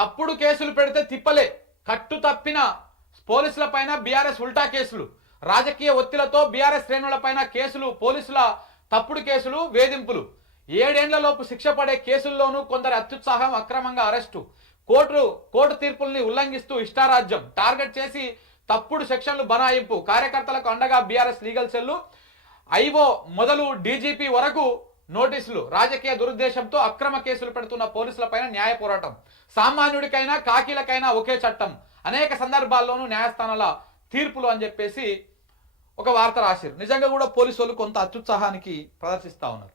తప్పుడు కేసులు పెడితే తిప్పలే, కట్టు తప్పిన పోలీసుల పైన బీఆర్ఎస్ ఉల్టా కేసులు, రాజకీయ ఒత్తిళ్లతో బీఆర్ఎస్ శ్రేణులపైన కేసులు, పోలీసుల తప్పుడు కేసులు, వేధింపులు, 7 ఏళ్లలోపు శిక్ష పడే కేసుల్లోనూ కొందరు అత్యుత్సాహం, అక్రమంగా అరెస్టు, కోర్టు తీర్పుల్ని ఉల్లంఘిస్తూ ఇష్టారాజ్యం, టార్గెట్ చేసి తప్పుడు సెక్షన్లు బనాయింపు, కార్యకర్తలకు అండగా బీఆర్ఎస్ లీగల్ సెల్లు, ఐఓ మొదలు డీజీపీ వరకు నోటీసులు, రాజకీయ దురుద్దేశంతో అక్రమ కేసులు పెడుతున్న పోలీసులపైన న్యాయ పోరాటం, సామాన్యుడికైనా కాకీలకైనా ఒకే చట్టం, అనేక సందర్భాల్లోనూ న్యాయస్థానాల తీర్పులు అని చెప్పేసి ఒక వార్త రాశారు. నిజంగా కూడా పోలీసు వాళ్ళు కొంత అత్యుత్సాహానికి ప్రదర్శిస్తూ ఉన్నారు.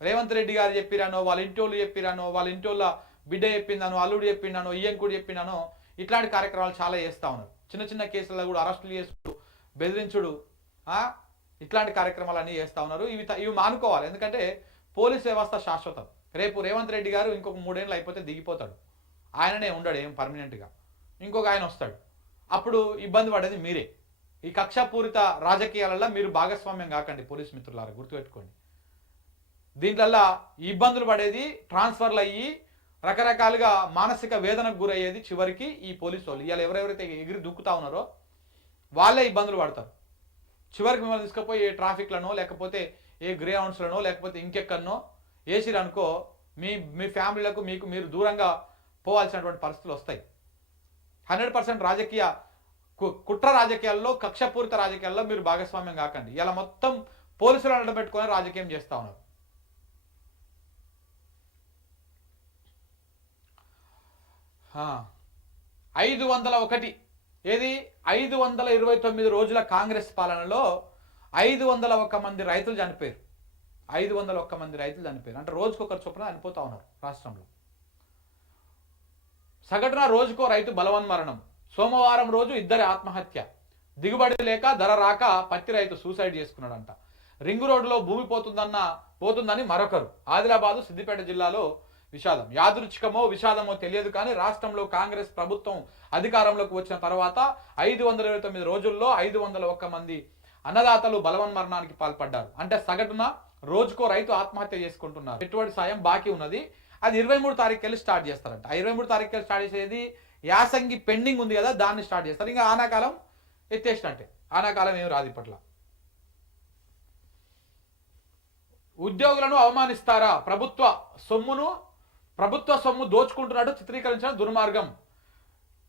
రేవంత్ రెడ్డి గారు చెప్పిరానో, వాళ్ళ ఇంటోళ్ళు చెప్పిరానో, వాళ్ళ ఇంటోళ్ళ బిడ్డ చెప్పిందానో, అల్లుడు చెప్పిండానో, ఈయంకుడు చెప్పినానో, ఇట్లాంటి కార్యక్రమాలు చాలా చేస్తూ ఉన్నారు. చిన్న చిన్న కేసుల్లో కూడా అరెస్టులు చేసుడు, బెదిరించుడు, ఇట్లాంటి కార్యక్రమాలు అన్నీ చేస్తూ ఉన్నారు. ఇవి మానుకోవాలి. ఎందుకంటే పోలీస్ వ్యవస్థ శాశ్వతం. రేపు రేవంత్ రెడ్డి గారు ఇంకొక 3 ఏళ్ళు అయిపోతే దిగిపోతాడు. ఆయననే ఉండడు ఏం పర్మనెంట్గా, ఇంకొక ఆయన వస్తాడు. అప్పుడు ఇబ్బంది పడేది మీరే. ఈ కక్షపూరిత రాజకీయాలలో మీరు భాగస్వామ్యం కాకండి పోలీస్ మిత్రులారా, గుర్తుపెట్టుకోండి. దీంట్లల్లా ఇబ్బందులు పడేది, ట్రాన్స్ఫర్లు అయ్యి రకరకాలుగా మానసిక వేదనకు గురయ్యేది చివరికి ఈ పోలీసు వాళ్ళు. ఇవాళ ఎవరెవరైతే ఎగిరి దూకుతా ఉన్నారో వాళ్ళే ఇబ్బందులు పడతారు. చివరికి మిమ్మల్ని తీసుకుపోయి ఏ ట్రాఫిక్లనో, లేకపోతే ఏ గ్రౌండ్స్లనో, లేకపోతే ఇంకెక్కడనో వేసిరనుకో, మీ ఫ్యామిలీలకు మీరు దూరంగా పోవాల్సినటువంటి పరిస్థితులు వస్తాయి. 100% రాజకీయ కుట్ర రాజకీయాల్లో, కక్షపూరిత రాజకీయాల్లో మీరు భాగస్వామ్యం కాకండి. ఇలా మొత్తం పోలీసులను అడ్డబెట్టుకొని రాజకీయం చేస్తూ ఉన్నారు. ఆ 501 ఏది 529 రోజుల కాంగ్రెస్ పాలనలో 501 మంది రైతులు చనిపోయారు. 501 మంది రైతులు చనిపోయారు. అంటే రోజుకొకరు చొప్పున చనిపోతా ఉన్నారు రాష్ట్రంలో. సగటున రోజుకో రైతు బలవన్మరణం. సోమవారం రోజు 2 ఆత్మహత్య. దిగుబడి లేక ధర రాక పత్తి రైతు సూసైడ్ చేసుకున్నాడంట. రింగు రోడ్డులో భూమి పోతుందని మరొకరు. ఆదిలాబాదు, సిద్దిపేట జిల్లాలో విషాదం. యాదృచ్ఛికమో విషాదమో తెలియదు కానీ రాష్ట్రంలో కాంగ్రెస్ ప్రభుత్వం అధికారంలోకి వచ్చిన తర్వాత 529 రోజుల్లో 501 మంది అన్నదాతలు బలవన్మరణానికి పాల్పడ్డారు. అంటే సగటున రోజుకో రైతు ఆత్మహత్య చేసుకుంటున్నారు. పెట్టుబడి సాయం బాకీ ఉన్నది. అది 23 తారీఖుకెళ్ళి స్టార్ట్ చేస్తారంట. 23 తారీఖుకెళ్ళి స్టార్ట్ చేసేది యాసంగి పెండింగ్ ఉంది కదా, దాన్ని స్టార్ట్ చేస్తారు. ఇంకా ఆనాకాలం ఎత్తేసినట్టే. ఆనాకాలం ఏమి రాదు ఇప్పట్లా. ఉద్యోగులను అవమానిస్తారా? ప్రభుత్వ సొమ్ము దోచుకుంటున్నట్టు చిత్రీకరించిన దుర్మార్గం.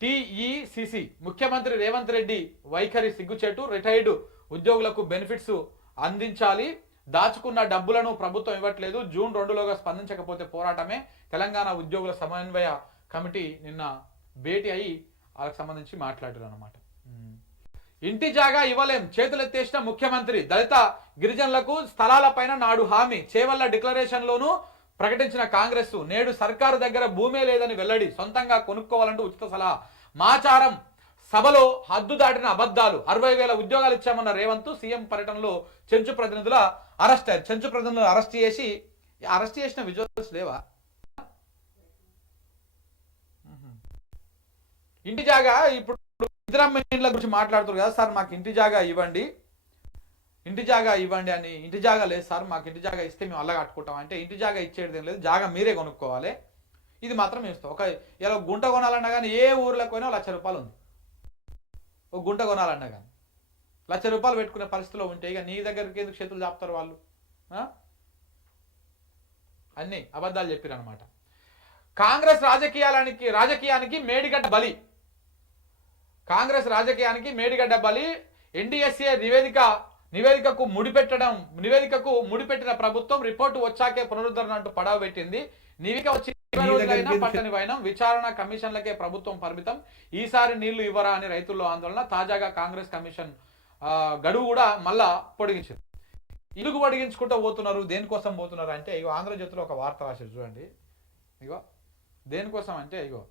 టీఈసీసీ ముఖ్యమంత్రి రేవంత్ రెడ్డి వైఖరి సిగ్గుచేటు. రిటైర్డ్ ఉద్యోగులకు బెనిఫిట్స్ అందించాలి, దాచుకున్న డబ్బులను ప్రభుత్వం ఇవ్వట్లేదు, జూన్ 2లోగా స్పందించకపోతే పోరాటమే. తెలంగాణ ఉద్యోగుల సమన్వయ కమిటీ నిన్న భేటీ అయి వాళ్ళకి సంబంధించి మాట్లాడారు అన్నమాట. ఇంటి జాగా ఇవ్వలేం, చేతులెత్తేసిన ముఖ్యమంత్రి. దళిత గిరిజనులకు స్థలాలపైన నాడు హామీ. చేవల్ల డిక్లరేషన్లోనూ ప్రకటించిన కాంగ్రెస్ నేడు సర్కారు దగ్గర భూమే లేదని వెల్లడి. సొంతంగా కొనుక్కోవాలంటూ ఉచిత సలహా. మాచారం సభలో హద్దు దాటిన అబద్ధాలు. 60,000 ఉద్యోగాలు ఇచ్చామన్న రేవంత్. సీఎం పర్యటనలో చెంచు ప్రతినిధుల అరెస్ట్ అయ్యారు. చెంచు ప్రతినిధులు అరెస్ట్ చేసిన విజువల్స్ లేవా? ఇంటి జాగా ఇప్పుడు ఇందిరమ్మ ఇండ్ల గురించి మాట్లాడుతారు కదా సార్, మాకు ఇంటి జాగా ఇవ్వండి అని. ఇంటి జాగా లేదు సార్, మాకు ఇంటి జాగా ఇస్తే మేము అల్ల కట్టుకుంటాం అంటే ఇంటి జాగా ఇచ్చేది ఏం లేదు, జాగా మీరే కొనుక్కోవాలి, ఇది మాత్రం ఇస్తాం. ఇలా గుంట కొనాలన్నా కానీ ఏ ఊర్లోకి పోయినా ₹1,00,000 ఉంది. ఒక గుంట కొనాలన్నా కానీ ₹1,00,000 పెట్టుకునే పరిస్థితిలో ఉంటే ఇక నీ దగ్గరికి ఎందుకు చేతులు చాపుతారు వాళ్ళు? అన్ని అబద్ధాలు చెప్పారు అనమాట. కాంగ్రెస్ రాజకీయానికి మేడిగడ్డ బలి. కాంగ్రెస్ రాజకీయానికి మేడిగడ్డ బలి. ఎన్డీఎస్ఏ నివేదికకు ముడిపెట్టిన ప్రభుత్వం రిపోర్టు వచ్చాకే పునరుద్ధరణ అంటూ పడవ పెట్టింది. నివేదిక వచ్చి 20 రోజులైనా పట్టని వైనం. విచారణ కమిషన్లకే ప్రభుత్వం పరిమితం. ఈసారి నీళ్లు ఇవ్వరా అని రైతుల్లో ఆందోళన. తాజాగా కాంగ్రెస్ కమిషన్ గడువు కూడా మళ్ళా పొడిగించారు. ఎందుకు పొడిగించుకుంటూ పోతున్నారు, దేనికోసం పోతున్నారు అంటే ఇగో ఆంధ్రజ్యోతిలో ఒక వార్త రాశారు చూడండి. ఇగో దేనికోసం అంటే ఇగో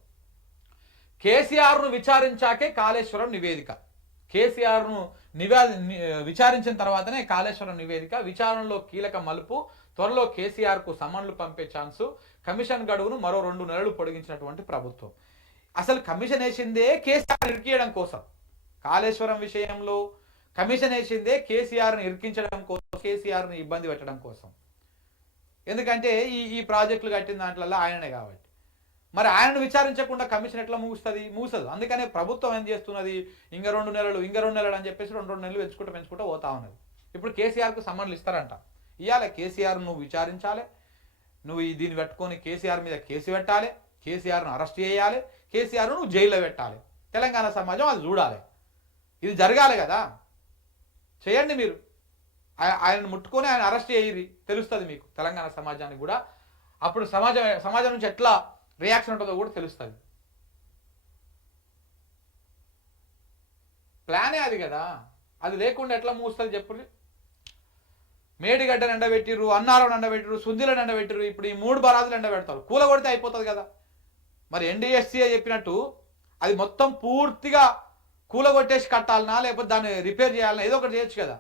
కేసీఆర్ను విచారించాకే కాళేశ్వరం నివేదిక. కేసీఆర్ను విచారించిన తర్వాతనే కాళేశ్వరం నివేదిక. విచారణలో కీలక మలుపు. త్వరలో కేసీఆర్కు సమన్లు పంపే ఛాన్సు. కమిషన్ గడువును మరో 2 నెలలు పొడిగించినటువంటి ప్రభుత్వం. అసలు కమిషన్ వేసిందే కేసీఆర్ ఇరికియడం కోసం. కాళేశ్వరం విషయంలో కమిషన్ వేసిందే కేసీఆర్ని ఇరికించడం కోసం, కేసీఆర్ని ఇబ్బంది పెట్టడం కోసం. ఎందుకంటే ఈ ప్రాజెక్టులు కట్టిన దాంట్లో ఆయననే కాబట్టి. మరి ఆయనను విచారించకుండా కమిషన్ ఎట్లా ముగుస్తుంది. అందుకనే ప్రభుత్వం ఏం చేస్తున్నది, ఇంక 2 నెలలు అని చెప్పేసి 2 నెలలు పెంచుకుంటూ పోతా ఉన్నది. ఇప్పుడు కేసీఆర్కు సమ్మన్లు ఇస్తారంట. ఇవ్వాలి, కేసీఆర్ నువ్వు విచారించాలి, నువ్వు దీన్ని పెట్టుకొని కేసీఆర్ మీద కేసు పెట్టాలి, కేసీఆర్ను అరెస్ట్ చేయాలి, కేసీఆర్ నువ్వు జైల్లో పెట్టాలి. తెలంగాణ సమాజం అది చూడాలి, ఇది జరగాలి కదా. చేయండి మీరు, ఆయనను ముట్టుకొని ఆయన అరెస్ట్ చేయరి, తెలుస్తుంది మీకు తెలంగాణ సమాజానికి కూడా. అప్పుడు సమాజం నుంచి ఎట్లా రియాక్షన్ ఉంటుందో కూడా తెలుస్తుంది. ప్లానే అది కదా, అది లేకుండా ఎట్లా మూస్తుంది చెప్పుర్రి. మేడిగడ్డను ఎండబెట్టిర్రు, అన్నారం ఎండబెట్టిర్రు, సుందిలను ఎండబెట్టిర్రు, ఇప్పుడు ఈ 3 బరాజులు ఎండబెడతారు, కూలగొడితే అయిపోతుంది కదా. మరి ఎన్డీఎస్సీఏ చెప్పినట్టు అది మొత్తం పూర్తిగా కూలగొట్టేసి కట్టాలనా, లేకపోతే దాన్ని రిపేర్ చేయాలన్నా, ఏదో ఒకటి చేయొచ్చు కదా.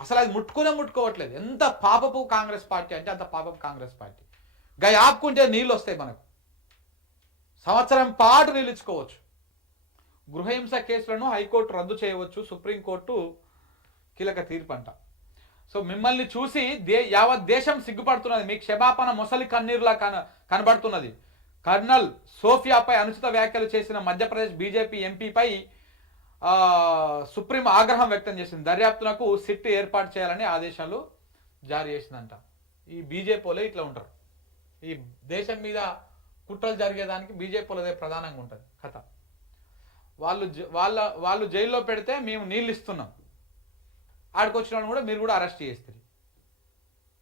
అసలు అది ముట్టుకోవట్లేదు. ఎంత పాపపు కాంగ్రెస్ పార్టీ అంటే అంత పాపపు కాంగ్రెస్ పార్టీ. గై ఆపుకుంటే నీళ్ళు వస్తాయి మనకు, సంవత్సరం పాటు నిలుచుకోవచ్చు. గృహహింస కేసులను హైకోర్టు రద్దు చేయవచ్చు, సుప్రీంకోర్టు కీలక తీర్పు అంట. సో మిమ్మల్ని చూసి యావత్ దేశం సిగ్గుపడుతున్నది, మీకు క్షమాపణ మొసలి కన్నీరులా కనబడుతున్నది. కర్నల్ సోఫియాపై అనుచిత వ్యాఖ్యలు చేసిన మధ్యప్రదేశ్ బీజేపీ ఎంపీపై సుప్రీం ఆగ్రహం వ్యక్తం చేసింది. దర్యాప్తునకు సిట్ ఏర్పాటు చేయాలని ఆదేశాలు జారీ చేసిందంట. ఈ బీజేపీలే ఇట్లా ఉంటారు. ఈ దేశం మీద కుట్రలు జరిగేదానికి బీజేపీలదే ప్రధానంగా ఉంటుంది కథ. వాళ్ళు జైల్లో పెడితే మేము నీళ్ళు ఇస్తున్నాం, ఆడికి వచ్చిన కూడా మీరు కూడా అరెస్ట్ చేస్తారు.